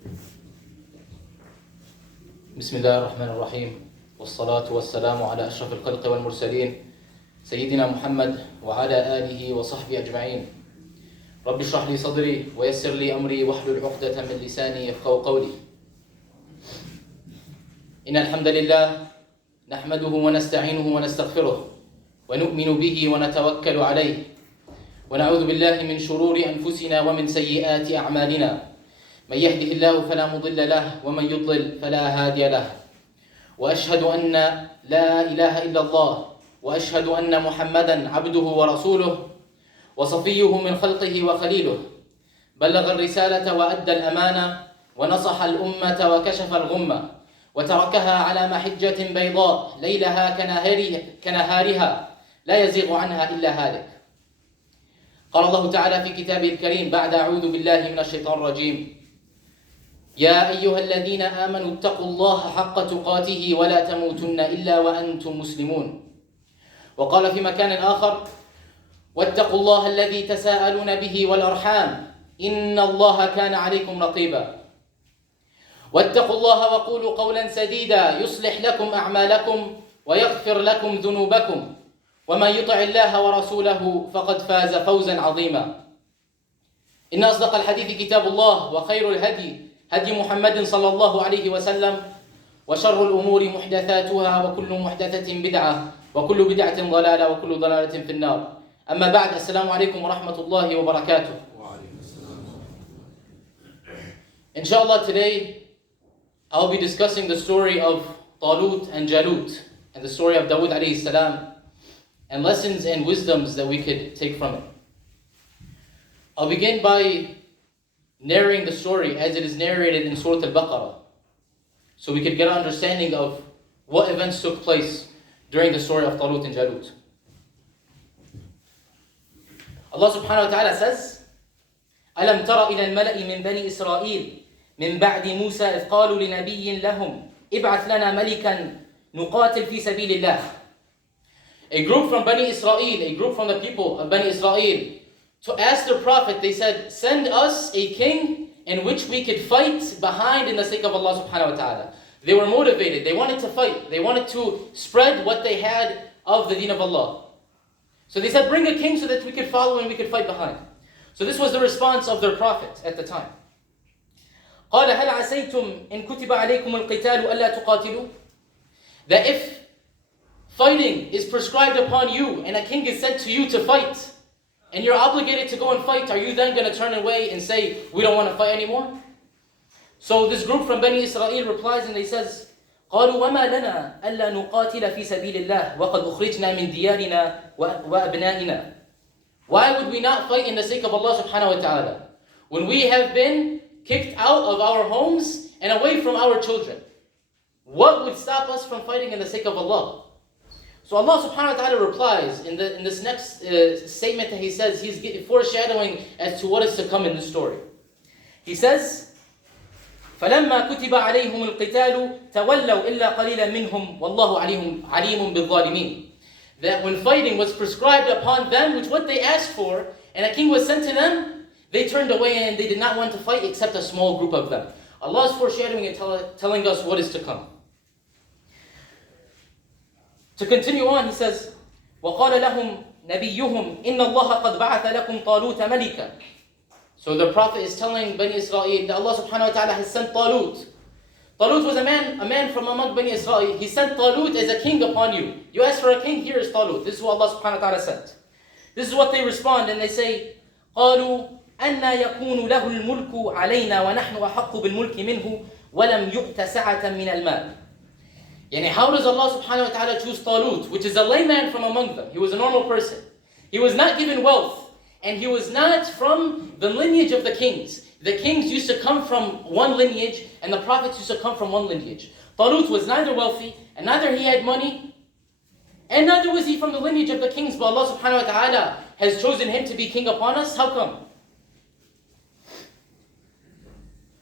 بسم الله الرحمن الرحيم والصلاة والسلام على أشرف الخلق والمرسلين سيدنا محمد وعلى آله وصحبه أجمعين. رب اشرح لي صدري ويسر لي أمري واحلل عقدة من لساني يفقهوا قولي. إن الحمد لله نحمده ونستعينه ونستغفره ونؤمن به ونتوكل عليه ونعوذ بالله من شرور أنفسنا ومن سيئات أعمالنا. من يهده الله فلا مضل له ومن يضلل فلا هادي له. وأشهد أن لا إله إلا الله وأشهد أن محمدا عبده ورسوله وصفيه من خلقه وخليله. بلغ الرسالة وأدى الأمانة ونصح الأمة وكشف الغمة وتركها على محجة بيضاء ليلها كنهارها لا يزيغ عنها إلا هالك. قال الله تعالى في كتابه الكريم بعد أعوذ بالله من الشيطان الرجيم: يا أيها الذين آمنوا اتقوا الله حق تقاته ولا تموتن إلا وأنتم مسلمون. وقال في مكان آخر: واتقوا الله الذي تساءلون به والأرحام إن الله كان عليكم رقيبا. واتقوا الله وقولوا قولا سديدا يصلح لكم أعمالكم ويغفر لكم ذنوبكم ومن يطع الله ورسوله فقد فاز فوزا عظيما. إن أصدق الحديث كتاب الله وخير الهدي هدي محمد صلى الله عليه وسلم وشر الأمور محدثاتها وكل محدثة بدعة وكل بدعة ضلالة وكل ضلالة في النار. أما بعد، السلام عليكم ورحمة الله وبركاته. Inshallah, today I'll be discussing the story of Talut and Jalut and the story of Dawud alayhi salam and lessons and wisdoms that we could take from it. I'll begin by narrating the story as it is narrated in Surah Al-Baqarah, so we could get an understanding of what events took place during the story of Talut and Jalut. Allah subhanahu wa ta'ala says: أَلَمْ تَرَ إِلَى الْمَلَإِ مِنْ بَنِي إِسْرَائِيلِ مِنْ بَعْدِ مُوسَى إِذْ قَالُوا لِنَبِيٍّ لَهُمْ ابْعَثْ لَنَا مَلِكًا نُقَاتِلْ فِي سَبِيلِ اللَّهِ. A group from Bani Israel, a group from the people of Bani Israel, to ask their prophet, they said, send us a king in which we could fight behind in the sake of Allah subhanahu wa ta'ala. They were motivated, they wanted to fight, they wanted to spread what they had of the deen of Allah. So they said, bring a king so that we could follow and we could fight behind. So this was the response of their prophet at the time. قال هل عسيتم إن كتب عليكم القتال ألا تقاتلوا? That if fighting is prescribed upon you and a king is sent to you to fight, and you're obligated to go and fight, are you then going to turn away and say, we don't want to fight anymore? So this group from Bani Israel replies and they says, قالوا وما لنا ألا نقاتل في سبيل الله وقد أخرجنا من ديارنا وأبنائنا. Why would we not fight in the sake of Allah subhanahu wa ta'ala when we have been kicked out of our homes and away from our children? What would stop us from fighting in the sake of Allah? So Allah subhanahu wa ta'ala replies in this next statement that he says, he's foreshadowing as to what is to come in the story. He says, فَلَمَّا كُتِبَ عَلَيْهُمُ الْقِتَالُ تَوَلَّوْا إِلَّا قَلِيلًا مِّنْهُمْ وَاللَّهُ عَلِيمٌ بِالظَّالِمِينَ. That when fighting was prescribed upon them, which what they asked for, and a king was sent to them, they turned away and they did not want to fight except a small group of them. Allah is foreshadowing and telling us what is to come. To continue on, he says, وَقَالَ لَهُمْ نَبِيُّهُمْ إِنَّ اللَّهَ قَدْ بَعَثَ لَكُمْ طَالُوتَ مَلِكًا. So the Prophet is telling Bani Israel that Allah subhanahu wa ta'ala has sent Talut. Talut was a man from among Bani Israel. He sent Talut as a king upon you. You asked for a king, here is Talut. This is what Allah subhanahu wa ta'ala sent. This is what they respond and they say, قَالُوا أَنَّا يَكُونُ لَهُ الْمُلْكُ عَلَيْنَا وَنَحْنُ أَحَقُّ بِالْمُلْكِ مِنْهُ وَلَمْ يُؤْتَ سَعَةً مِنَ الْمَالِ. Yani how does Allah subhanahu wa ta'ala choose Talut, which is a layman from among them? He was a normal person. He was not given wealth. And he was not from the lineage of the kings. The kings used to come from one lineage, and the prophets used to come from one lineage. Talut was neither wealthy, and neither he had money, and neither was he from the lineage of the kings. But Allah subhanahu wa ta'ala has chosen him to be king upon us. How come?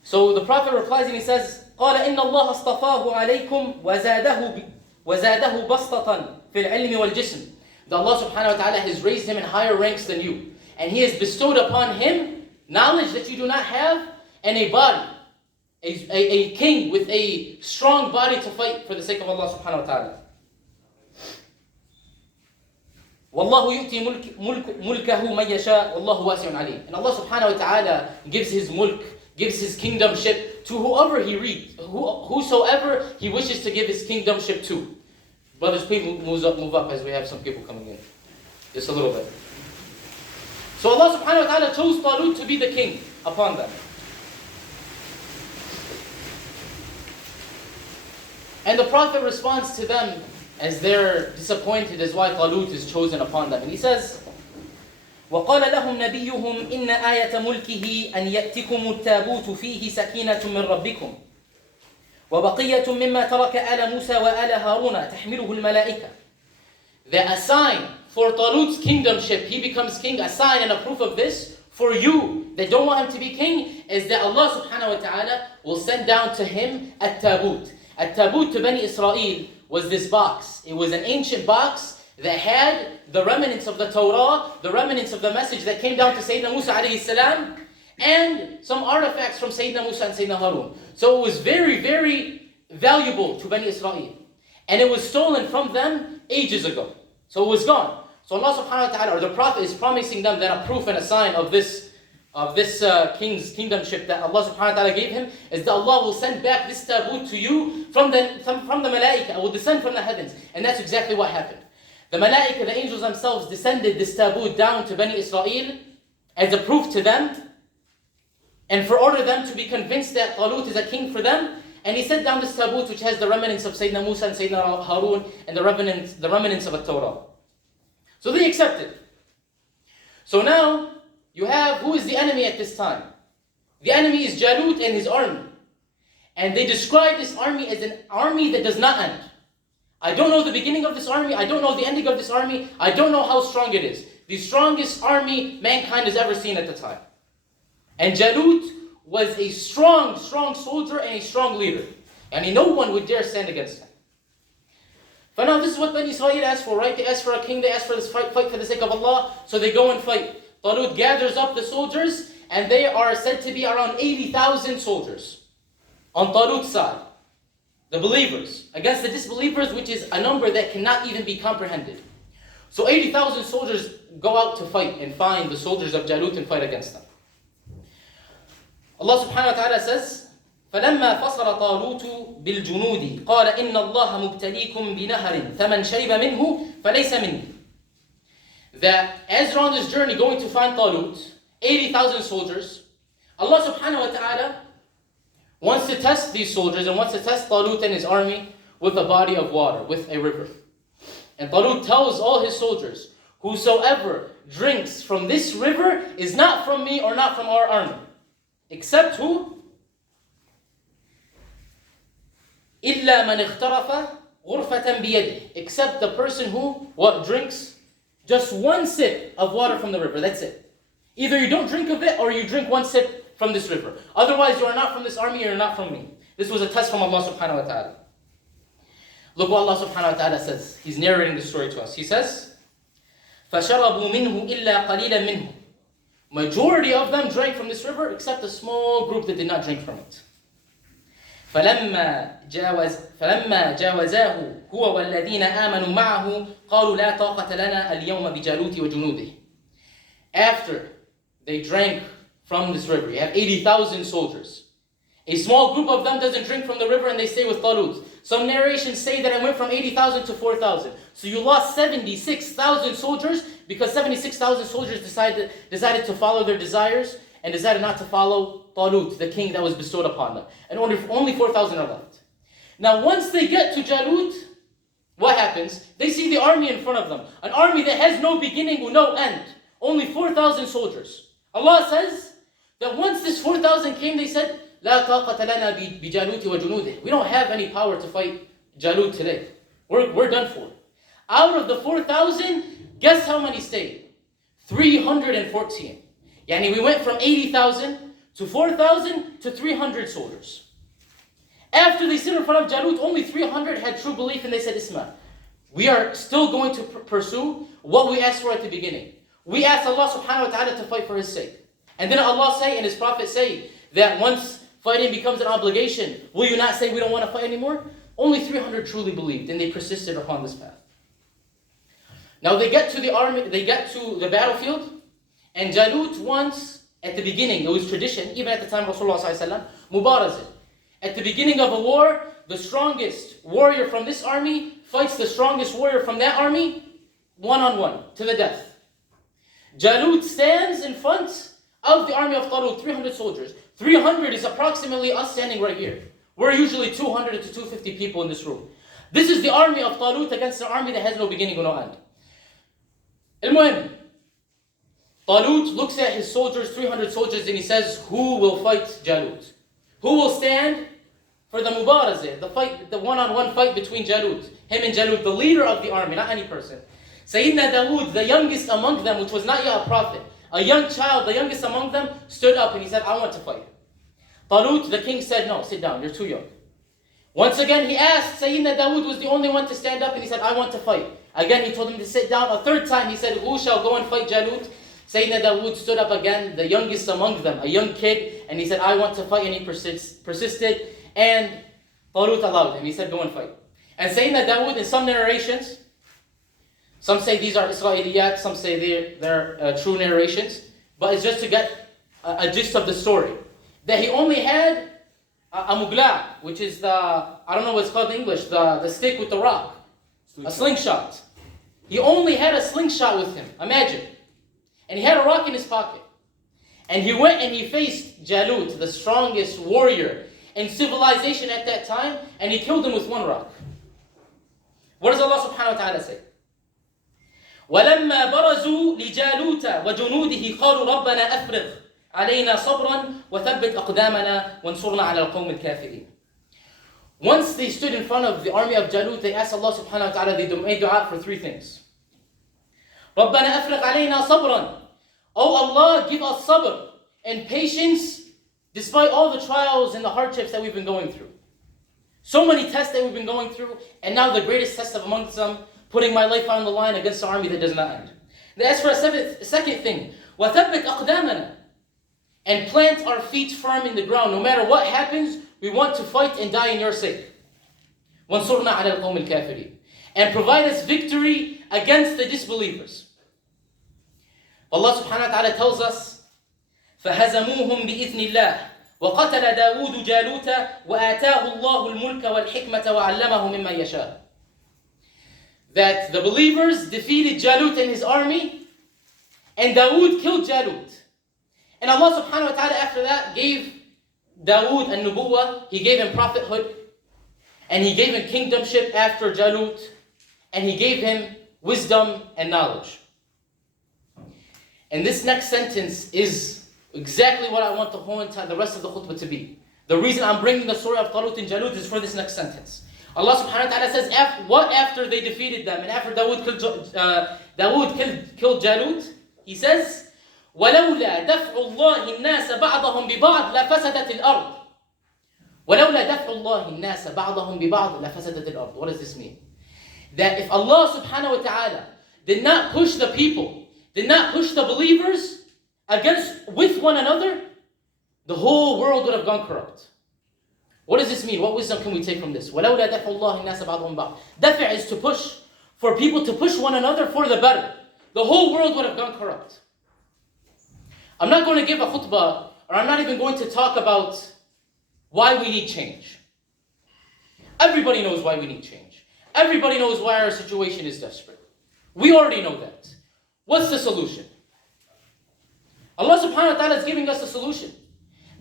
So the Prophet replies and he says, قال إن الله اصطفاه عليكم وزاده بسطة في العلم والجسم. That Allah subhanahu wa ta'ala has raised him in higher ranks than you. And He has bestowed upon him knowledge that you do not have, and a body. a king with a strong body to fight for the sake of Allah subhanahu wa ta'ala. وَاللَّهُ يُؤْتِي مُلْكَهُ مَنْ يَشَاءُ وَاللَّهُ وَاسِعٌ عَلِيمٌ. And Allah subhanahu wa ta'ala gives his mulk, gives his kingdomship to whoever he reads, whosoever he wishes to give his kingdomship to. Brothers, please move up as we have some people coming in. Just a little bit. So Allah subhanahu wa ta'ala chose Talut to be the king upon them. And the Prophet responds to them as they're disappointed as why Talut is chosen upon them. And he says, وَقَالَ لَهُمْ نَبِيُّهُمْ إِنَّ آيَةَ مُلْكِهِ أَنْ يَأْتِكُمُ التَّابُوتُ فِيهِ سَكِينَةٌ مِّن رَبِّكُمْ وَبَقِيَّةٌ مِّمَّا تَرَكَ آلَ مُوسَى وَآلَ هَارُونَ تَحْمِلُهُ الْمَلَائِكَةُ. The sign for Talut's kingdomship, he becomes king, a sign and a proof of this, for you that don't want him to be king, is that Allah subhanahu wa ta'ala will send down to him at-tabut. At-tabut to Bani Israel was this box. It was an ancient box that had the remnants of the Torah, the remnants of the message that came down to Sayyidina Musa alayhi salam, and some artifacts from Sayyidina Musa and Sayyidina Harun. So it was very, very valuable to Bani Israel. And it was stolen from them ages ago. So it was gone. So Allah subhanahu wa ta'ala, or the Prophet, is promising them that a proof and a sign of this king's kingdomship that Allah subhanahu wa ta'ala gave him is that Allah will send back this tabut to you from the malaika. It will descend from the heavens. And that's exactly what happened. The malaika, the angels themselves, descended this tabut down to Bani Israel as a proof to them, and for order them to be convinced that Talut is a king for them. And he set down this tabut which has the remnants of Sayyidina Musa and Sayyidina Harun and the remnants of the Torah. So they accepted. So now you have, who is the enemy at this time? The enemy is Jalut and his army. And they describe this army as an army that does not end. I don't know the beginning of this army. I don't know the ending of this army. I don't know how strong it is. The strongest army mankind has ever seen at the time. And Jalut was a strong soldier and a strong leader. And no one would dare stand against him. But now this is what Bani Israel asked for, right? They asked for a king, they asked for this fight for the sake of Allah. So they go and fight. Talut gathers up the soldiers, and they are said to be around 80,000 soldiers on Talut's side. The believers against the disbelievers, which is a number that cannot even be comprehended. So 80,000 soldiers go out to fight and find the soldiers of Jalut and fight against them. Allah subhanahu wa ta'ala says, فَلَمَّا فَصَلَ طَالُوتُ بِالْجُنُودِ قَالَ إِنَّ اللَّهَ مُبْتَلِيكُمْ بِنَهَرٍ فَمَنْ شَرِبَ مِنْهُ فَلَيْسَ مِنِّي. That as they're on this journey going to find Talut, 80,000 soldiers, Allah subhanahu wa ta'ala wants to test these soldiers and wants to test Talut and his army with a body of water, with a river. And Talut tells all his soldiers, whosoever drinks from this river is not from me or not from our army. Except who? إِلَّا مَنْ اغْتَرَفَ غُرْفَةً بِيَدِهِ. Except the person who drinks just one sip of water from the river. That's it. Either you don't drink of it or you drink one sip from this river. Otherwise you are not from this army, you are not from me. This was a test from Allah subhanahu wa ta'ala. Look what Allah subhanahu wa ta'ala says. He's narrating the story to us. He says, فَشَرَبُوا مِنْهُ إِلَّا قَلِيلًا مِنْهُ. Majority of them drank from this river except a small group that did not drink from it. فلما جاوزاه هو والذين آمنوا معه قالوا لا طاقة لنا اليوم بجالوت وجنوده. After they drank from this river, you have 80,000 soldiers. A small group of them doesn't drink from the river and they stay with Talut. Some narrations say that it went from 80,000 to 4,000. So you lost 76,000 soldiers because 76,000 soldiers decided to follow their desires and decided not to follow Talut, the king that was bestowed upon them. And only 4,000 are left. Now once they get to Jalut, what happens? They see the army in front of them. An army that has no beginning or no end. Only 4,000 soldiers. Allah says that once this 4,000 came, they said, لا طاقة لنا بجالوت وجنوده. We don't have any power to fight Jalut today. We're done for. Out of the 4,000, guess how many stayed? 314. Yani we went from 80,000 to 4,000 to 300 soldiers. After they sit in front of Jalut, only 300 had true belief and they said, Isma, we are still going to pursue what we asked for at the beginning. We asked Allah subhanahu wa ta'ala to fight for His sake. And then Allah say and His Prophet say that once fighting becomes an obligation, will you not say we don't want to fight anymore? Only 300 truly believed, and they persisted upon this path. Now they get to the army, they get to the battlefield, and Jalut once, at the beginning, it was tradition, even at the time of Rasulullah ﷺ, mubarazah. At the beginning of a war, the strongest warrior from this army fights the strongest warrior from that army, one-on-one, to the death. Jalut stands in front of the army of Talut, 300 soldiers. 300 is approximately us standing right here. We're usually 200 to 250 people in this room. This is the army of Talut against an army that has no beginning or no end. Al-Muhim, Talut looks at his soldiers, 300 soldiers, and he says, who will fight Jalut? Who will stand for the mubarazah, the fight, the one-on-one fight between Jalut, him and Jalut, the leader of the army, not any person. Sayyidina Dawood, the youngest among them, which was not yet a prophet, a young child, the youngest among them, stood up and he said, I want to fight. Talut, the king, said, no, sit down, you're too young. Once again, he asked, Sayyidina Dawood was the only one to stand up and he said, I want to fight. Again, he told him to sit down. A third time, he said, who shall go and fight Jalut? Sayyidina Dawood stood up again, the youngest among them, a young kid, and he said, I want to fight, and he persisted, and Talut allowed him. He said, go and fight. And Sayyidina Dawood, in some narrations, some say these are Israeliyat, some say they're true narrations, but it's just to get a gist of the story. That he only had a mugla, which is the, I don't know what it's called in English, the stick with the rock, a slingshot. He only had a slingshot with him, imagine. And he had a rock in his pocket. And he went and he faced Jalut, the strongest warrior in civilization at that time, and he killed him with one rock. What does Allah subhanahu wa ta'ala say? وَلَمَّا بَرَزُوا لِجَالُوتَ وَجُنُودِهِ قَالُوا رَبَّنَا أَفْرِغْ عَلَيْنَا صَبْرًا وَثَبِّتْ أَقْدَامَنَا وَانْصُرْنَا عَلَى الْقَوْمِ الْكَافِرِينَ. Once they stood in front of the army of Jalut, they asked Allah subhanahu wa ta'ala, they made dua for three things. رَبَّنَا أَفْرِغْ عَلَيْنَا صَبْرًا. Oh Allah, give us sabr and patience despite all the trials and the hardships that we've been going through. So many tests that we've been going through, and now the greatest test of amongst them, putting my life on the line against an army that does not end. As for a second thing, وَثَبِّتْ أَقْدَامَنَا. And plant our feet firm in the ground. No matter what happens, we want to fight and die in your sake. وَانْصُرْنَا عَلَى الْقَوْمِ الْكَافِرِينَ. And provide us victory against the disbelievers. Allah subhanahu wa ta'ala tells us, فَهَزَمُوهُمْ بِإِذْنِ اللَّهِ وَقَتَلَ دَاوُودُ جَالُوتَ وَآتَاهُ اللَّهُ الْمُلْكَ وَالْحِكْمَةَ وَعَلَّمَهُ مِمَّا يَشَاءُ. That the believers defeated Jalut and his army, and Dawood killed Jalut. And Allah subhanahu wa ta'ala after that gave Dawood an nubuwwah, he gave him prophethood, and he gave him kingdomship after Jalut, and he gave him wisdom and knowledge. And this next sentence is exactly what I want the whole entire, the rest of the khutbah to be. The reason I'm bringing the story of Talut and Jalut is for this next sentence. Allah subhanahu wa ta'ala says, what after they defeated them, and after Dawood killed Jalut, he says, وَلَوْلَا دَفْعُ اللَّهِ النَّاسَ بَعْضَهُمْ بِبَعْضٍ لَفَسَدَتِ الْأَرْضِ. وَلَوْلَا دَفْعُ اللَّهِ النَّاسَ بَعْضَهُمْ بِبَعْضٍ لَفَسَدَتِ الْأَرْضِ. What does this mean? That if Allah subhanahu wa ta'ala did not push the people, did not push the believers with one another, the whole world would have gone corrupt. What does this mean? What wisdom can we take from this? وَلَوْلَا دَفْعُ اللَّهِ النَّاسَ بَعْضَهُمْ بِبَعْضٍ. Dafi' is to push, for people to push one another for the better. The whole world would have gone corrupt. I'm not going to give a khutbah, or I'm not even going to talk about why we need change. Everybody knows why we need change. Everybody knows why our situation is desperate. We already know that. What's the solution? Allah subhanahu wa ta'ala is giving us a solution.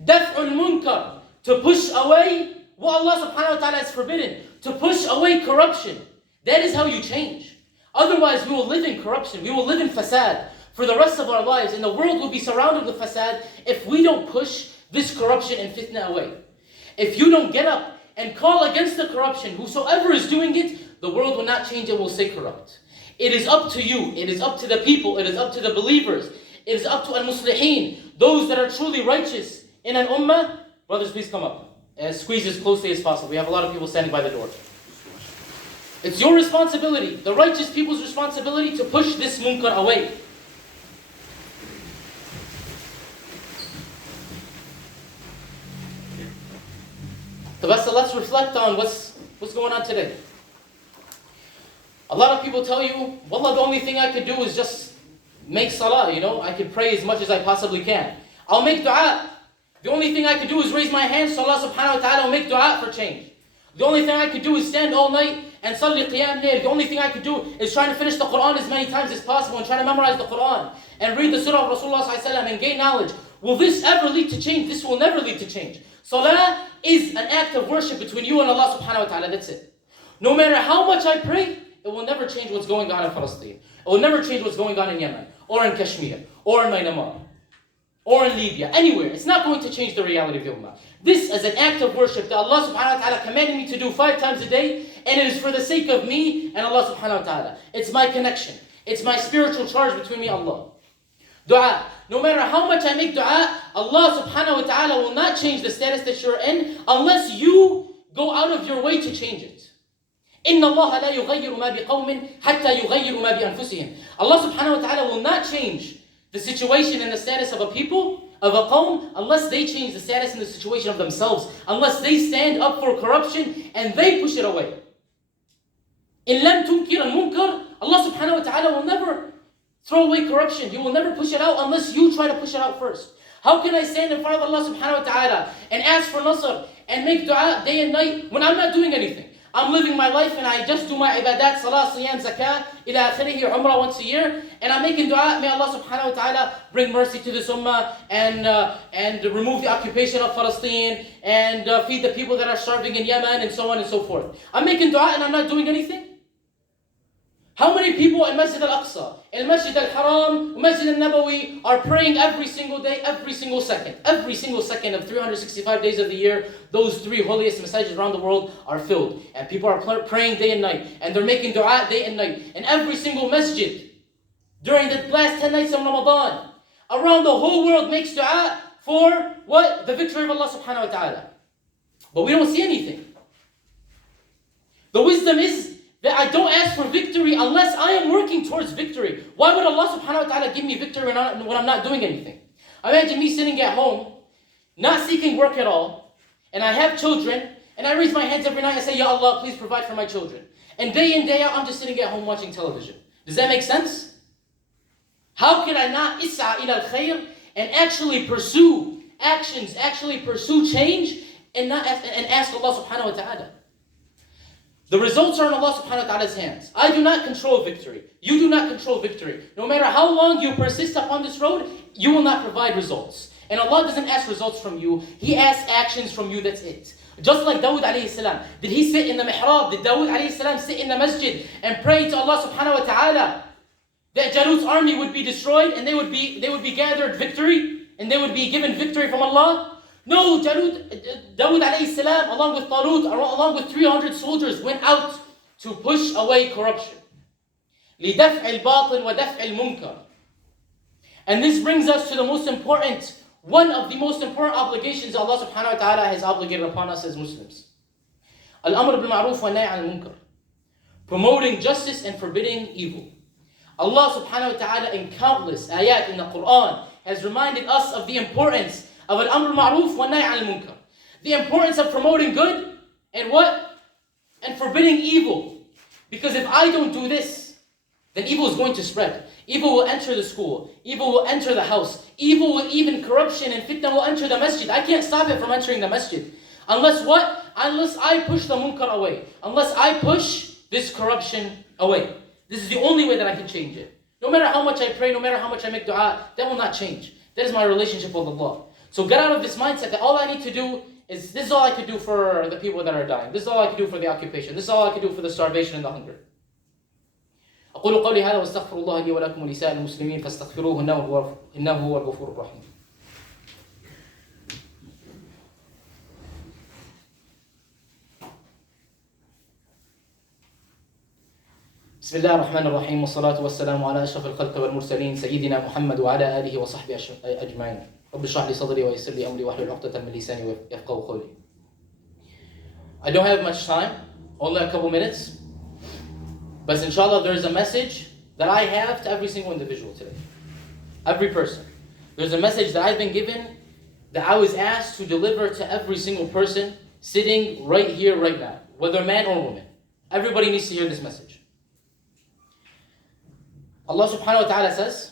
Daf'ul munkar, to push away what Allah subhanahu wa ta'ala has forbidden. To push away corruption. That is how you change. Otherwise we will live in corruption. We will live in fasad for the rest of our lives. And the world will be surrounded with fasad if we don't push this corruption and fitna away. If you don't get up and call against the corruption, whosoever is doing it, the world will not change, it will stay corrupt. It is up to you, it is up to the people, it is up to the believers, it is up to al-muslihin, those that are truly righteous in an ummah. Brothers, please come up. Squeeze as closely as possible. We have a lot of people standing by the door. It's your responsibility, the righteous people's responsibility, to push this munkar away. So let's reflect on what's going on today. A lot of people tell you, wallah, the only thing I could do is just make salah, I could pray as much as I possibly can. I'll make dua. The only thing I could do is raise my hands to Allah subhanahu wa ta'ala and make dua for change. The only thing I could do is stand all night and salli qiyam layl. The only thing I could do is try to finish the Quran as many times as possible and try to memorize the Quran and read the surah of Rasulullah sallallahu alaihi wasallam and gain knowledge. Will this ever lead to change? This will never lead to change. Salah is an act of worship between you and Allah subhanahu wa ta'ala. That's it. No matter how much I pray, it will never change what's going on in Palestine. It will never change what's going on in Yemen, or in Kashmir, or in Myanmar, or in Libya, anywhere. It's not going to change the reality of the Ummah. This is an act of worship that Allah subhanahu wa ta'ala commanded me to do 5 times a day, and it is for the sake of me and Allah subhanahu wa ta'ala. It's my connection. It's my spiritual charge between me and Allah. Dua. No matter how much I make dua, Allah subhanahu wa ta'ala will not change the status that you're in unless you go out of your way to change it. إِنَّ اللَّهَ لَا يُغَيِّرُ مَا بِقَوْمٍ حَتَّى يُغَيِّرُ مَا بِأَنفُسِهِمْ. Allah subhanahu wa ta'ala will not change the situation and the status of a people, of a qawm, unless they change the status and the situation of themselves, unless they stand up for corruption and they push it away. إِن لَمْ تُنْكِرَ الْمُنْكَرِ. Allah subhanahu wa ta'ala will never throw away corruption. He will never push it out unless you try to push it out first. How can I stand in front of Allah subhanahu wa ta'ala and ask for nasr and make dua day and night when I'm not doing anything? I'm living my life and I just do my ibadat, salah, siyam, zakah, ila akhirihi, umrah once a year, and I'm making dua, may Allah subhanahu wa ta'ala bring mercy to this ummah and remove the occupation of Palestine and feed the people that are starving in Yemen and so on and so forth. I'm making dua and I'm not doing anything? How many people in Masjid al-Aqsa, in Masjid al-Haram, Masjid al-Nabawi are praying every single day, every single second of 365 days of the year? Those 3 holiest masajid around the world are filled. And people are praying day and night. And they're making dua day and night. And every single masjid, during the last 10 nights of Ramadan, around the whole world makes dua for what? The victory of Allah subhanahu wa ta'ala. But we don't see anything. The wisdom is that I don't ask for victory unless I am working towards victory. Why would Allah subhanahu wa ta'ala give me victory when I'm not doing anything? Imagine me sitting at home, not seeking work at all, and I have children, and I raise my hands every night and say, Ya Allah, please provide for my children. And day in, day out, I'm just sitting at home watching television. Does that make sense? How can I not is'a ila al-khayr and actually pursue actions, actually pursue change, and ask Allah subhanahu wa ta'ala? The results are in Allah subhanahu wa ta'ala's hands. I do not control victory. You do not control victory. No matter how long you persist upon this road, you will not provide results. And Allah doesn't ask results from you. He asks actions from you, that's it. Just like Dawud alayhi salam. Did he sit in the mihrab? Did Dawud alayhi salam sit in the masjid and pray to Allah subhanahu wa ta'ala that Jalut's army would be destroyed and they would be gathered victory and they would be given victory from Allah? No, Dawud alayhi salam, along with Talut, along with 300 soldiers, went out to push away corruption. لِدَفْعِ الْبَاطِلِ وَدَفْعِ الْمُنْكَرِ. And this brings us to one of the most important obligations Allah subhanahu wa ta'ala has obligated upon us as Muslims. Al-amr bil-ma'ruf wa nahy al-munkar. Promoting justice and forbidding evil. Allah subhanahu wa ta'ala in countless ayat in the Quran has reminded us of the importance of al-amr bil-ma'ruf wa nahy al-munkar. The importance of promoting good and what? And forbidding evil. Because if I don't do this, then evil is going to spread. Evil will enter the school. Evil will enter the house. Evil will, even corruption and fitna will enter the masjid. I can't stop it from entering the masjid. Unless what? Unless I push the munkar away. Unless I push this corruption away. This is the only way that I can change it. No matter how much I pray, no matter how much I make dua, that will not change. That is my relationship with Allah. So get out of this mindset that all I need to do is, this is all I can do for the people that are dying. This is all I can do for the occupation. This is all I can do for the starvation and the hunger. أقول قولي هذا واستغفر الله لي ولكم ولسائر المسلمين فاستغفروه إنه هو الغفور الرحيم. بسم الله الرحمن الرحيم والصلاة والسلام على أشرف الخلق والمرسلين سيدنا محمد وعلى آله وصحبه أجمعين. رب اشرح لي صدري ويسر لي أمري واحلل عقدة من لساني يفقهوا قولي. I don't have much time, only a couple minutes. But inshallah, there is a message that I have to every single individual today. Every person. There's a message that I've been given that I was asked to deliver to every single person sitting right here, right now, whether man or woman. Everybody needs to hear this message. Allah subhanahu wa ta'ala says,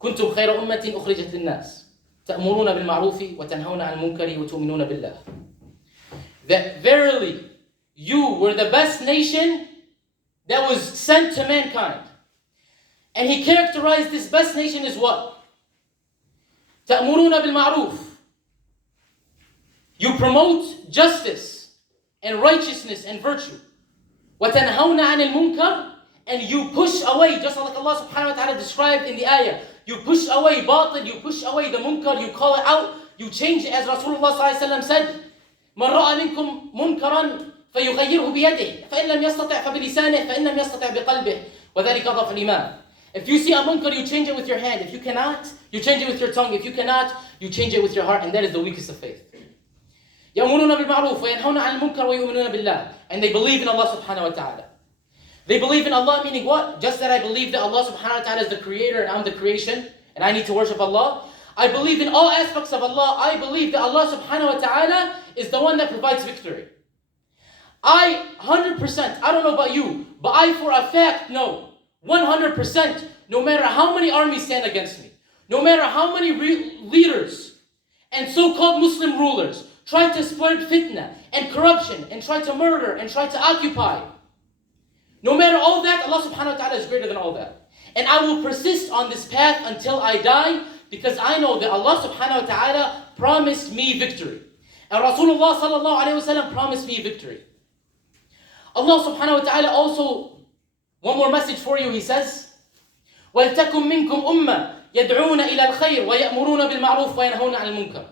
كنتم خير أمة أخرجت للناس تأمرون بالمعروف وتنهون عن المنكر وتؤمنون بالله. That verily you were the best nation that was sent to mankind. And he characterized this best nation as what? تأمرون بالمعروف. You promote justice and righteousness and virtue. وتنهون عن المنكر. And you push away, just like Allah subhanahu wa ta'ala described in the ayah. You push away batil, you push away the munkar, you call it out, you change it as Rasulullah sallallahu alayhi wa sallam said. من رأى منكم منكرا فيغيره بيده فإن لم يستطع فبلسانه فإن لم يستطع بقلبه وذلك ضعف الإيمان. If you see a munkar, you change it with your hand. If you cannot, you change it with your tongue. If you cannot, you change it with your heart, and that is the weakest of faith. يأمرون بالمعروف وينهون عن المنكر ويؤمنون بالله. And they believe in Allah subhanahu wa ta'ala. They believe in Allah, meaning what? Just that I believe that Allah subhanahu wa ta'ala is the creator and I'm the creation and I need to worship Allah. I believe in all aspects of Allah. I believe that Allah subhanahu wa ta'ala is the one that provides victory. I 100%, I don't know about you, but I for a fact know 100%, no matter how many armies stand against me, no matter how many leaders and so-called Muslim rulers try to spread fitna and corruption and try to murder and try to occupy, no matter all that, Allah subhanahu wa ta'ala is greater than all that. And I will persist on this path until I die because I know that Allah subhanahu wa ta'ala promised me victory. And Rasulullah sallallahu alayhi wa sallam promised me victory. Allah subhanahu wa ta'ala also, one more message for you, He says, وَلْتَكُمْ مِنْكُمْ أُمَّةٌ يَدْعُونَ إِلَى الْخَيْرِ وَيَأْمُرُونَ بِالْمَعْرُوفِ وَيَنْهَوْنَ عَنِ الْمُنكَرِ.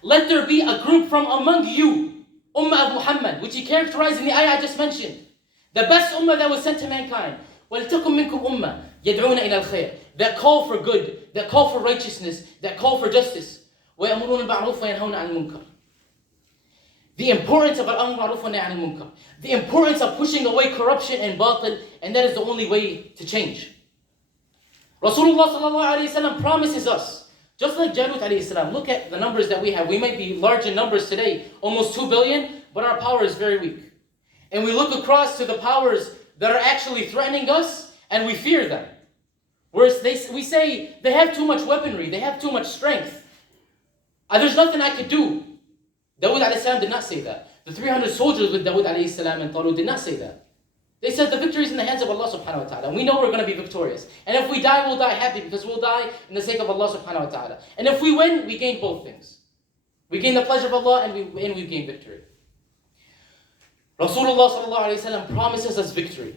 Let there be a group from among you, Ummah of Muhammad, which He characterized in the ayah I just mentioned. The best ummah that was sent to mankind. وَلْتَكُمْ مِنْكُمْ أُمَّةٌ يَدْعُونَ إِلَى الْخَيْرِ. That call for good, that call for righteousness, that call for justice. وَيَأْمُرُونَ بِالْمَعْرُوفِ وَيَنْهَوْنَ عَنِ الْمُنكَرِ. The importance of al-amr ma'ruf wa nahy anil munkar. The importance of pushing away corruption and batil, and that is the only way to change. Rasulullah sallallahu alayhi wa sallam promises us, just like Jalut alayhi salam, look at the numbers that we have. We might be large in numbers today, almost 2 billion, but our power is very weak. And we look across to the powers that are actually threatening us, and we fear them. Whereas we say, they have too much weaponry, they have too much strength. There's nothing I could do. Dawood alayhi salam did not say that. The 300 soldiers with Dawood alayhi salam and Talut did not say that. They said the victory is in the hands of Allah subhanahu wa ta'ala. And we know we're going to be victorious. And if we die, we'll die happy because we'll die in the sake of Allah subhanahu wa ta'ala. And if we win, we gain both things. We gain the pleasure of Allah and we gain victory. Rasulullah sallallahu alayhi wa sallam promises us victory.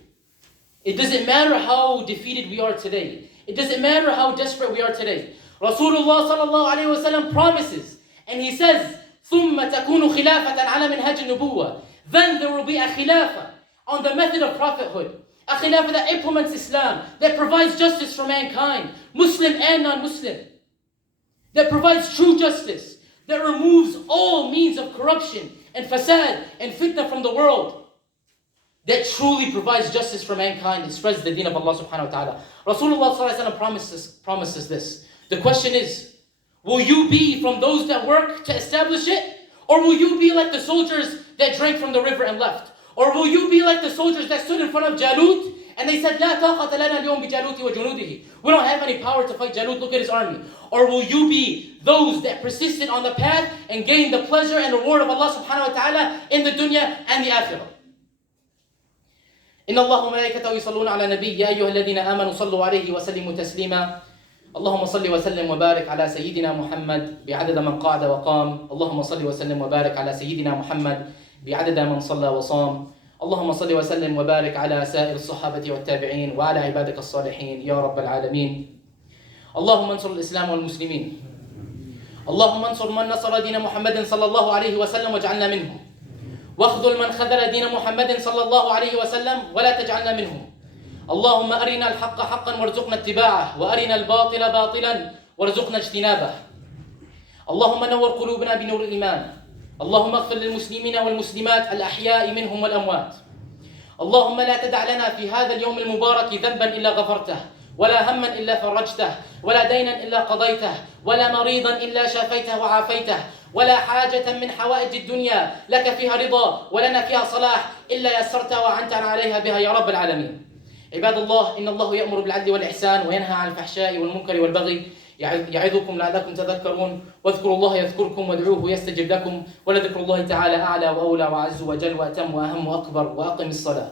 It doesn't matter how defeated we are today. It doesn't matter how desperate we are today. Rasulullah sallallahu alayhi wa sallam promises. And he says, ثُمَّ تَكُونُ خِلَافَةً عَلَى مِنْهَاجِ النُّبُوَّةِ. Then there will be a khilafah on the method of prophethood. A khilafah that implements Islam, that provides justice for mankind, Muslim and non-Muslim. That provides true justice, that removes all means of corruption and fasad and fitna from the world. That truly provides justice for mankind and spreads the deen of Allah subhanahu wa ta'ala. Rasulullah sallallahu alayhi wa sallam promises this. The question is, will you be from those that work to establish it? Or will you be like the soldiers that drank from the river and left? Or will you be like the soldiers that stood in front of Jalut and they said, لا طاقة لنا اليوم بجالوت وجنوده. We don't have any power to fight Jalut, look at his army. Or will you be those that persisted on the path and gained the pleasure and reward of Allah subhanahu wa ta'ala in the dunya and the akhirah? إن الله وملائكته يصلون على النبي يا أيها الذين آمنوا صلوا عليه وسلموا تسليما. اللهم صل وسلم وبارك على سيدنا محمد بعدد من قعد وقام. اللهم صل وسلم وبارك على سيدنا محمد بعدد من صلى وصام. اللهم صل وسلم وبارك على سائر الصحابة والتابعين وعلى عبادك الصالحين يا رب العالمين. اللهم انصر الإسلام والمسلمين. اللهم انصر من نصر دين محمد صلى الله عليه وسلم واجعلنا منهم. واخذل من خذل دين محمد صلى الله عليه وسلم ولا تجعلنا منهم. اللهم أرنا الحق حقا وارزقنا اتباعه وأرنا الباطل باطلا وارزقنا اجتنابه. اللهم نور قلوبنا بنور الإيمان. اللهم اغفر للمسلمين والمسلمات الأحياء منهم والأموات. اللهم لا تدع لنا في هذا اليوم المبارك ذنبا إلا غفرته ولا هما إلا فرجته ولا دينا إلا قضيته ولا مريضا إلا شافيته وعافيته ولا حاجة من حوائج الدنيا لك فيها رضا ولنا فيها صلاح إلا يسرتها وأعنتنا عليها بها يا رب العالمين. عباد الله، إن الله يأمر بالعدل والإحسان وينهى عن الفحشاء والمنكر والبغي يعظكم لعلكم تذكرون. واذكروا الله يذكركم وادعوه يستجب لكم، ولذكر الله تعالى أعلى وأولى وأعز وجل وأتم وأهم وأكبر. وأقم الصلاة.